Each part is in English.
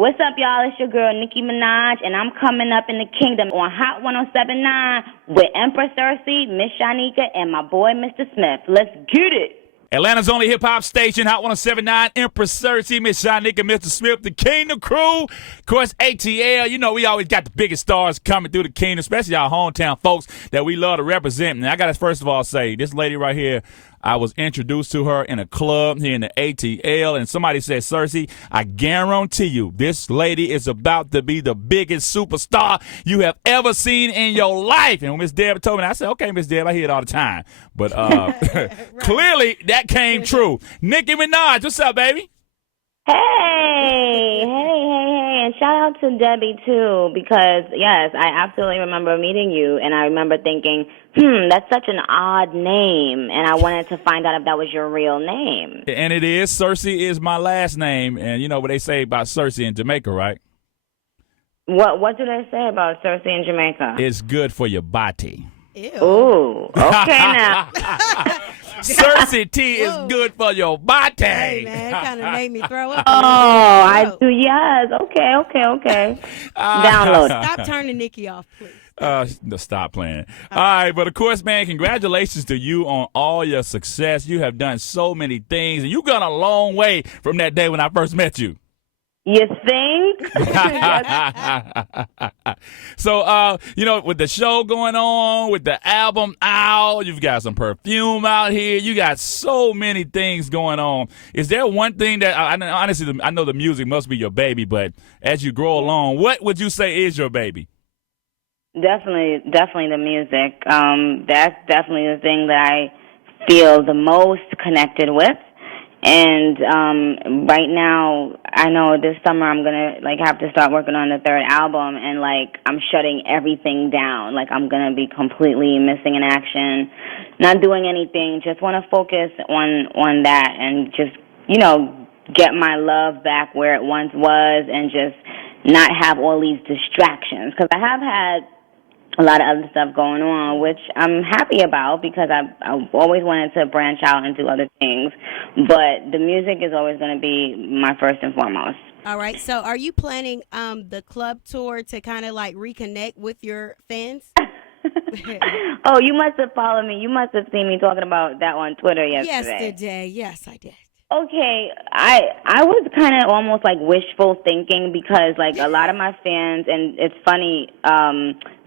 What's up, y'all? It's your girl, Nicki Minaj, and I'm coming up in the kingdom on Hot 107.9 with Empress Cersei, Miss Shanika, and my boy, Mr. Smith. Let's get it. Atlanta's only hip-hop station, Hot 107.9, Empress Cersei, Miss Shanika, Mr. Smith, the Kingdom Crew. Of course, ATL, you know we always got the biggest stars coming through the kingdom, especially our hometown folks that we love to represent. And I got to first of all say, this lady right here, I was introduced to her in a club here in the ATL, and somebody said, Cersei, I guarantee you this lady is about to be the biggest superstar you have ever seen in your life. And when Miss Deb told me that, I said, okay, Miss Deb, I hear it all the time. But clearly that came true. Nicki Minaj, what's up, baby? Hey, and shout out to Debbie, too, because, yes, I absolutely remember meeting you, and I remember thinking, that's such an odd name, and I wanted to find out if that was your real name. And it is. Cersei is my last name, and you know what they say about Cersei in Jamaica, right? What do they say about Cersei in Jamaica? It's good for your body. Ew. Ooh, okay now. Cersei tea is good for your body. Hey, man, it kind of made me throw up. I do, yes. Okay. Download. Stop turning Nikki off, please. No, stop playing. All right, but of course, man, congratulations to you on all your success. You have done so many things, and you've gone a long way from that day when I first met you. You think? So, you know, with the show going on, with the album out, you've got some perfume out here. You got so many things going on. Is there one thing that, honestly, I know the music must be your baby, but as you grow along, what would you say is your baby? Definitely the music. That's definitely the thing that I feel the most connected with. And right now, I know this summer I'm gonna have to start working on the third album, and I'm shutting everything down. I'm gonna be completely missing in action, not doing anything. Just want to focus on that, and just get my love back where it once was, and just not have all these distractions. Because I have had a lot of other stuff going on, which I'm happy about because I always wanted to branch out and do other things. But the music is always going to be my first and foremost. All right. So are you planning the club tour to kind of reconnect with your fans? Oh, you must have followed me. You must have seen me talking about that on Twitter yesterday. Yesterday. Yes, I did. Okay, I was kind of almost wishful thinking because a lot of my fans, and it's funny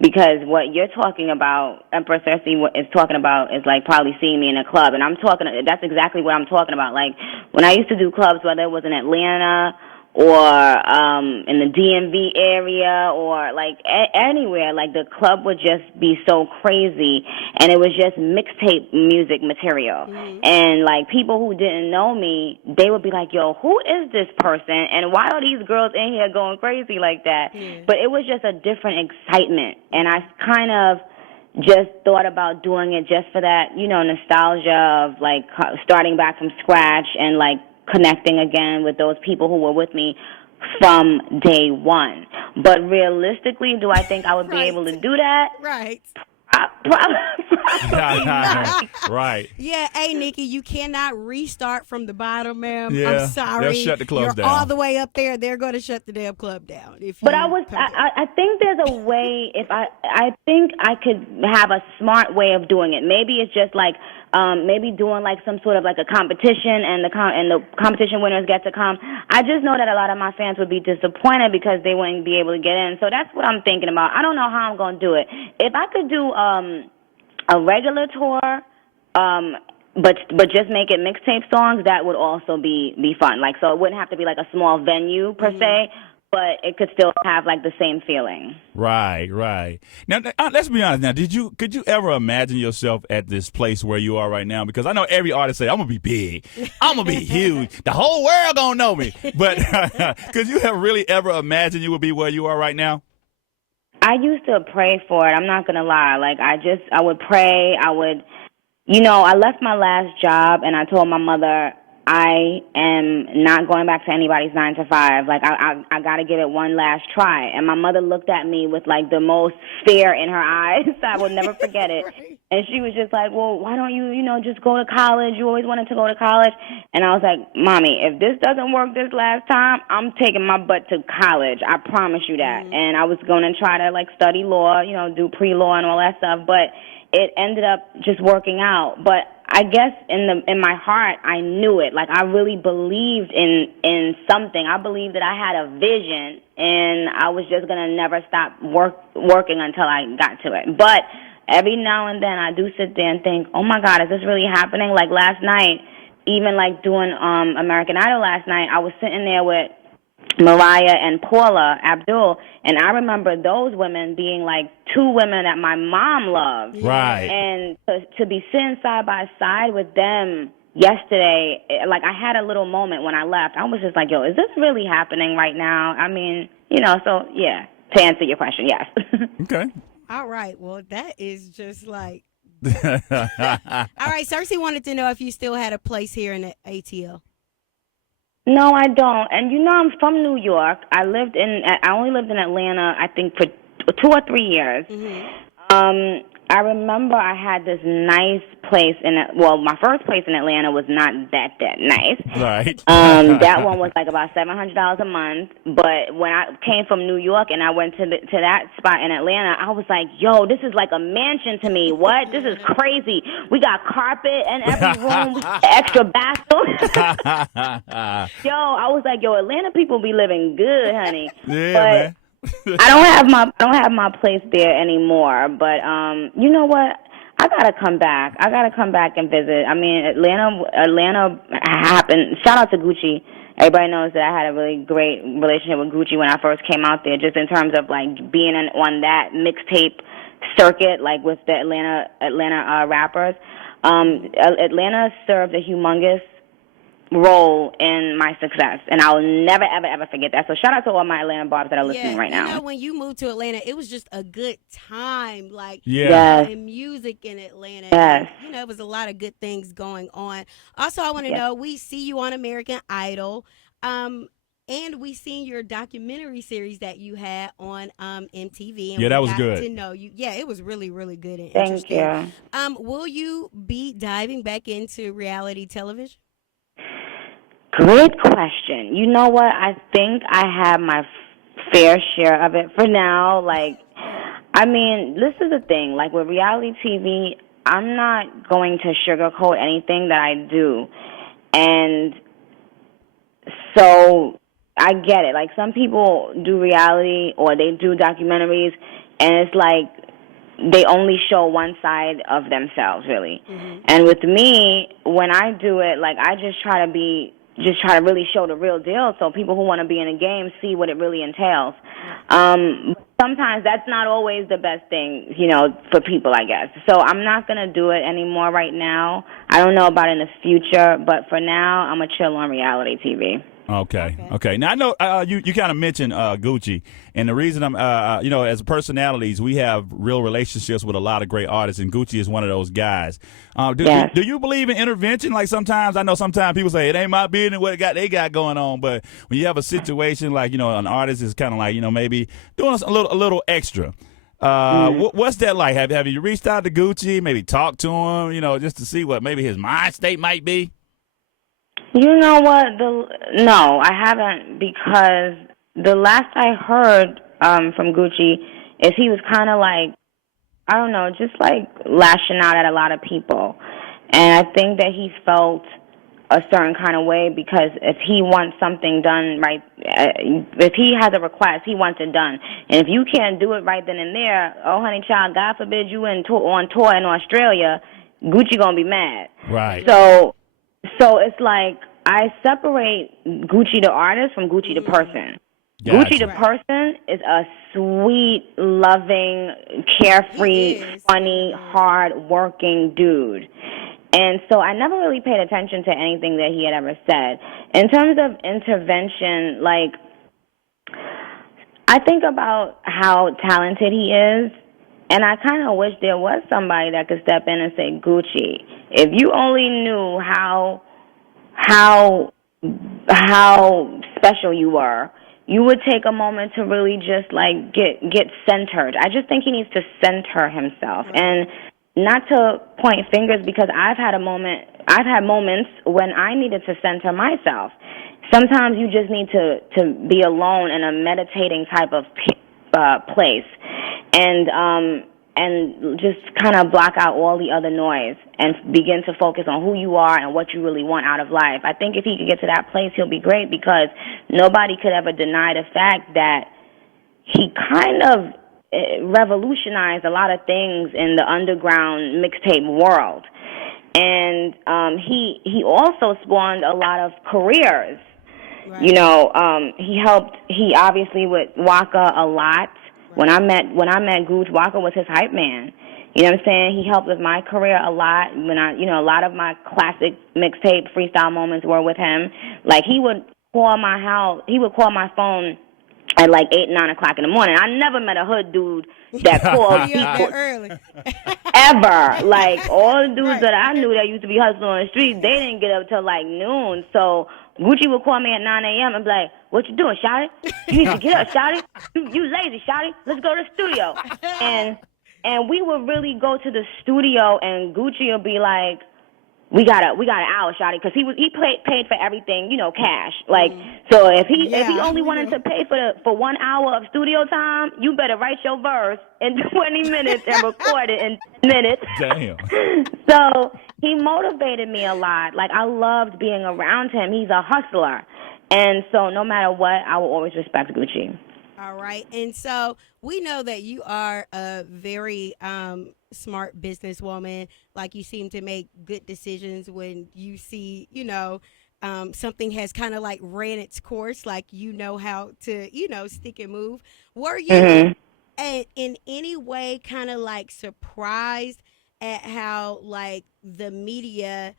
because what you're talking about, Empress Cersei is talking about is probably seeing me in a club, and that's exactly what I'm talking about. When I used to do clubs, whether it was in Atlanta or in the DMV area or anywhere, the club would just be so crazy, and it was just mixtape music material. And people who didn't know me, they would be like, yo, who is this person, and why are these girls in here going crazy like that? But it was just a different excitement, and I kind of just thought about doing it just for that, nostalgia of starting back from scratch and connecting again with those people who were with me from day one. But realistically, do I think I would be able to do that? Right. Probably not. Right. Yeah, hey, Nikki, you cannot restart from the bottom, ma'am. Yeah, I'm sorry. they'll shut the clubs You're down. all the way up there. They're going to shut the damn club down. But I think there's a way. I think I could have a smart way of doing it. Maybe it's just maybe doing some sort of a competition, and the competition winners get to come. I just know that a lot of my fans would be disappointed because they wouldn't be able to get in. So that's what I'm thinking about. I don't know how I'm going to do it. If I could do a regular tour, but just make it mixtape songs, that would also be fun. So it wouldn't have to be a small venue per se, but it could still have the same feeling. Right. Now, let's be honest. Now, could you ever imagine yourself at this place where you are right now? Because I know every artist say, I'm gonna be big, I'm gonna be huge, the whole world gonna know me. But could you have really ever imagined you would be where you are right now? I used to pray for it. I'm not gonna lie. I would pray. I left my last job, and I told my mother, I am not going back to anybody's 9 to 5. I got to give it one last try. And my mother looked at me with the most fear in her eyes. I will never forget it. Right. And she was just like, well, why don't you, just go to college? You always wanted to go to college. And I was like, Mommy, if this doesn't work this last time, I'm taking my butt to college. I promise you that. And I was going to try to, like, study law, do pre-law and all that stuff. But it ended up just working out. But I guess in my heart, I knew it. Like, I really believed in something. I believed that I had a vision, and I was just going to never stop working until I got to it. But every now and then I do sit there and think, oh, my God, is this really happening? Like last night, even like doing American Idol last night, I was sitting there with Mariah and Paula Abdul, and I remember those women being like two women that my mom loved. Right. And to be sitting side by side with them yesterday, like I had a little moment when I left. I was just like, yo, is this really happening right now? I mean, so yeah, to answer your question, yes. Okay. All right. Well, that is just like. All right. Cersei wanted to know if you still had a place here in the ATL. No, I don't. And I'm from New York. I only lived in Atlanta, I think, for 2 or 3 years. Mm-hmm. I remember I had this nice place my first place in Atlanta was not that nice. Right. That one was like about $700 a month. But when I came from New York and I went to that spot in Atlanta, I was like, yo, this is like a mansion to me. What? This is crazy. We got carpet in every room, extra bathroom. Yo, I was like, yo, Atlanta people be living good, honey. Yeah, but man. I don't have my place there anymore, but you know what? I gotta come back. I gotta come back and visit. I mean, Atlanta happened. Shout out to Gucci. Everybody knows that I had a really great relationship with Gucci when I first came out there, just in terms of like being on that mixtape circuit, like with the Atlanta rappers. Atlanta served a humongous role in my success, and I'll never ever ever forget that. So shout out to all my Atlanta barbs that are listening right now. When you moved to Atlanta, it was just a good time, like and music in Atlanta. Yes. And, it was a lot of good things going on. Also, I want to know, we see you on American Idol, and we seen your documentary series that you had on MTV. And that was good. To know you, it was really really good and Thank interesting. you. Will you be diving back into reality television? Great question. You know what? I think I have my fair share of it for now. Like, I mean, this is the thing. Like, with reality TV, I'm not going to sugarcoat anything that I do. And so I get it. Like, some people do reality or they do documentaries, and it's like they only show one side of themselves, really. Mm-hmm. And with me, when I do it, like, I just try to really show the real deal so people who want to be in a game see what it really entails. Sometimes that's not always the best thing, for people, I guess. So I'm not going to do it anymore right now. I don't know about in the future, but for now, I'm going to chill on reality TV. Okay. Now, I know you kind of mentioned Gucci, and the reason I'm, as personalities, we have real relationships with a lot of great artists, and Gucci is one of those guys. Do you believe in intervention? Like, sometimes, I know sometimes people say, it ain't my business what they got going on, but when you have a situation like, an artist is kind of like, maybe doing a little extra. What's that like? Have you reached out to Gucci, maybe talked to him, just to see what maybe his mind state might be? You know what? No, I haven't, because the last I heard from Gucci is he was kind of like, I don't know, just like lashing out at a lot of people. And I think that he felt a certain kind of way because if he wants something done right, if he has a request, he wants it done. And if you can't do it right then and there, oh, honey child, God forbid you on tour in Australia, Gucci gonna be mad. Right. So it's like I separate Gucci the artist from Gucci the person. Gotcha. Gucci the person is a sweet, loving, carefree, funny, hard-working dude. And so I never really paid attention to anything that he had ever said. In terms of intervention, like, I think about how talented he is, and I kind of wish there was somebody that could step in and say, Gucci, if you only knew how special you were, you would take a moment to really just like get centered. I just think he needs to center himself. And not to point fingers because I've had moments when I needed to center myself. Sometimes you just need to be alone in a meditating type of place, and just kind of block out all the other noise and begin to focus on who you are and what you really want out of life. I think if he could get to that place, he'll be great, because nobody could ever deny the fact that he kind of revolutionized a lot of things in the underground mixtape world. And he also spawned a lot of careers. Right. You know, he obviously with Waka a lot. When I met Gooch, Waka was his hype man. You know what I'm saying? He helped with my career a lot. A lot of my classic mixtape freestyle moments were with him. Like, he would call my phone at like 8, 9 o'clock in the morning. I never met a hood dude that called people early. ever. Like, all the dudes that I knew that used to be hustling on the streets, they didn't get up till like noon. So Gucci would call me at 9 a.m. and be like, "What you doing, shawty? You need to get up, shawty. You lazy, shawty. Let's go to the studio." And we would really go to the studio, and Gucci would be like, We got an hour, shawty, because he paid for everything, cash. Like, so if he only wanted to pay for 1 hour of studio time, you better write your verse in 20 minutes and record it in 10 minutes. Damn. So he motivated me a lot. Like, I loved being around him. He's a hustler, and so no matter what, I will always respect Gucci. All right, and so we know that you are a very smart businesswoman. Like, you seem to make good decisions when you see, something has kind of like ran its course. Like, how to, stick and move. Were you in any way kind of like surprised at how like the media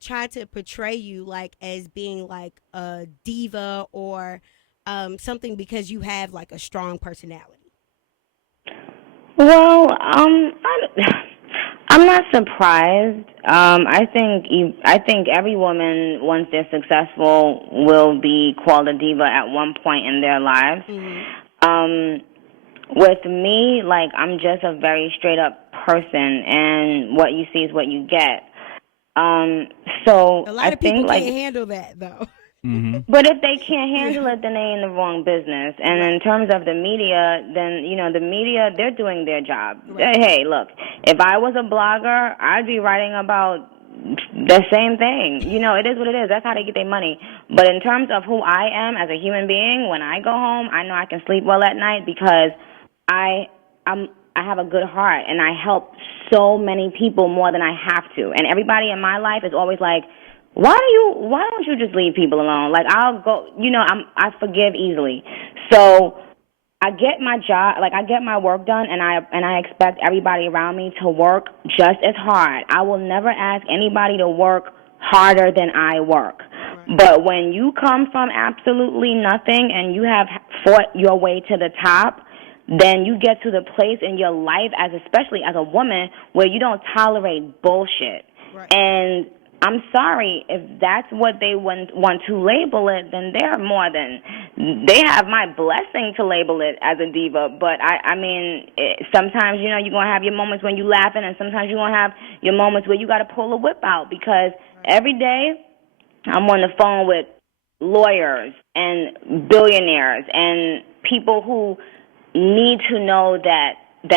tried to portray you like as being like a diva or something because you have like a strong personality? Well, I'm not surprised. I think every woman, once they're successful, will be called a diva at one point in their lives. Mm-hmm. With me, like, I'm just a very straight up person, and what you see is what you get. So a lot of people can't handle that, though. Mm-hmm. But if they can't handle it, then they're in the wrong business. And in terms of the media, then, the media, they're doing their job. Right. Hey, look, if I was a blogger, I'd be writing about the same thing. It is what it is. That's how they get their money. But in terms of who I am as a human being, when I go home, I know I can sleep well at night because I have a good heart, and I help so many people more than I have to. And everybody in my life is always like, why don't you just leave people alone? Like, I'll go, I forgive easily. So I get my job, like, I get my work done, and I expect everybody around me to work just as hard. I will never ask anybody to work harder than I work. Right. But when you come from absolutely nothing and you have fought your way to the top, then you get to the place in your life, especially as a woman, where you don't tolerate bullshit. Right. And I'm sorry, if that's what they want to label it, then they have my blessing to label it as a diva. But sometimes, you're going to have your moments when you're laughing, and sometimes you're going to have your moments where you got to pull a whip out, because every day I'm on the phone with lawyers and billionaires and people who need to know that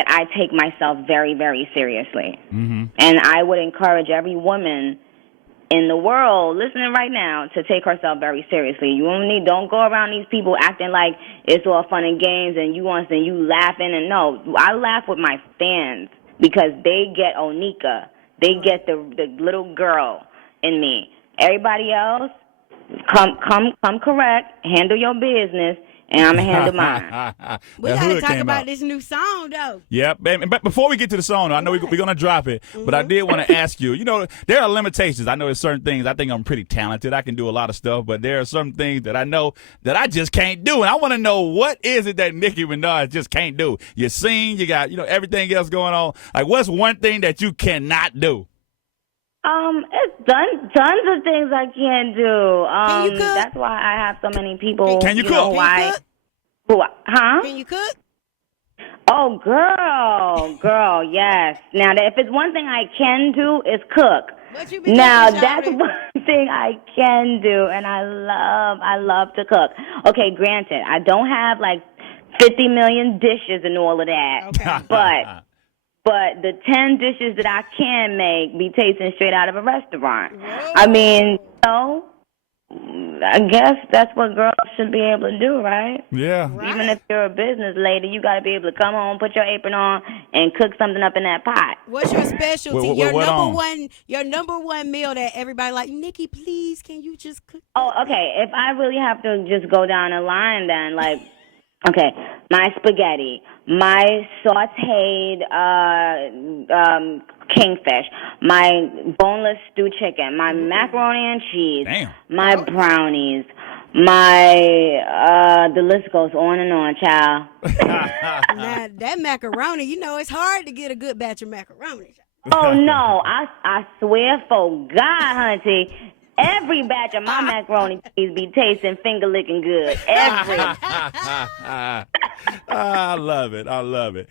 I take myself very, very seriously. Mm-hmm. And I would encourage every woman in the world listening right now to take herself very seriously. Don't go around these people acting like it's all fun and games and you laughing. And no, I laugh with my fans because they get Onika. They get the little girl in me. Everybody else, come correct, handle your business, and I'm going to handle mine. We got to talk about this new song, though. Yep. But before we get to the song, I know we're going to drop it, but I did want to ask you, there are limitations. I know there's certain things. I think I'm pretty talented. I can do a lot of stuff, but there are some things that I know that I just can't do. And I want to know, what is it that Nicki Minaj just can't do? You sing, you got, everything else going on. Like, what's one thing that you cannot do? It's tons of things I can't do. Can you cook? That's why I have so many people. Can you cook? Can you cook? Huh? Can you cook? Oh, girl, yes. Now, if it's one thing I can do, is cook. What you been Now, cooking, that's shawty? one thing I can do, and I love to cook. Okay, granted, I don't have like 50 million dishes and all of that, Okay. but the 10 dishes that I can make be tasting straight out of a restaurant. Whoa. I mean, I guess that's what girls should be able to do, right? Yeah. Right. Even if you're a business lady, you got to be able to come home, put your apron on, and cook something up in that pot. What's your specialty? What on? Your number one meal that everybody like, Nikki, please, can you just cook? Oh, okay. If I really have to just go down a line, then like, okay, my spaghetti, my sautéed kingfish, my boneless stewed chicken, my macaroni and cheese, Damn. my brownies, my the list goes on and on, child. Now that macaroni, you know, it's hard to get a good batch of macaroni. Oh no, I swear for God, hunty, every batch of my macaroni cheese be tasting finger licking good. Every. I love it. I love it.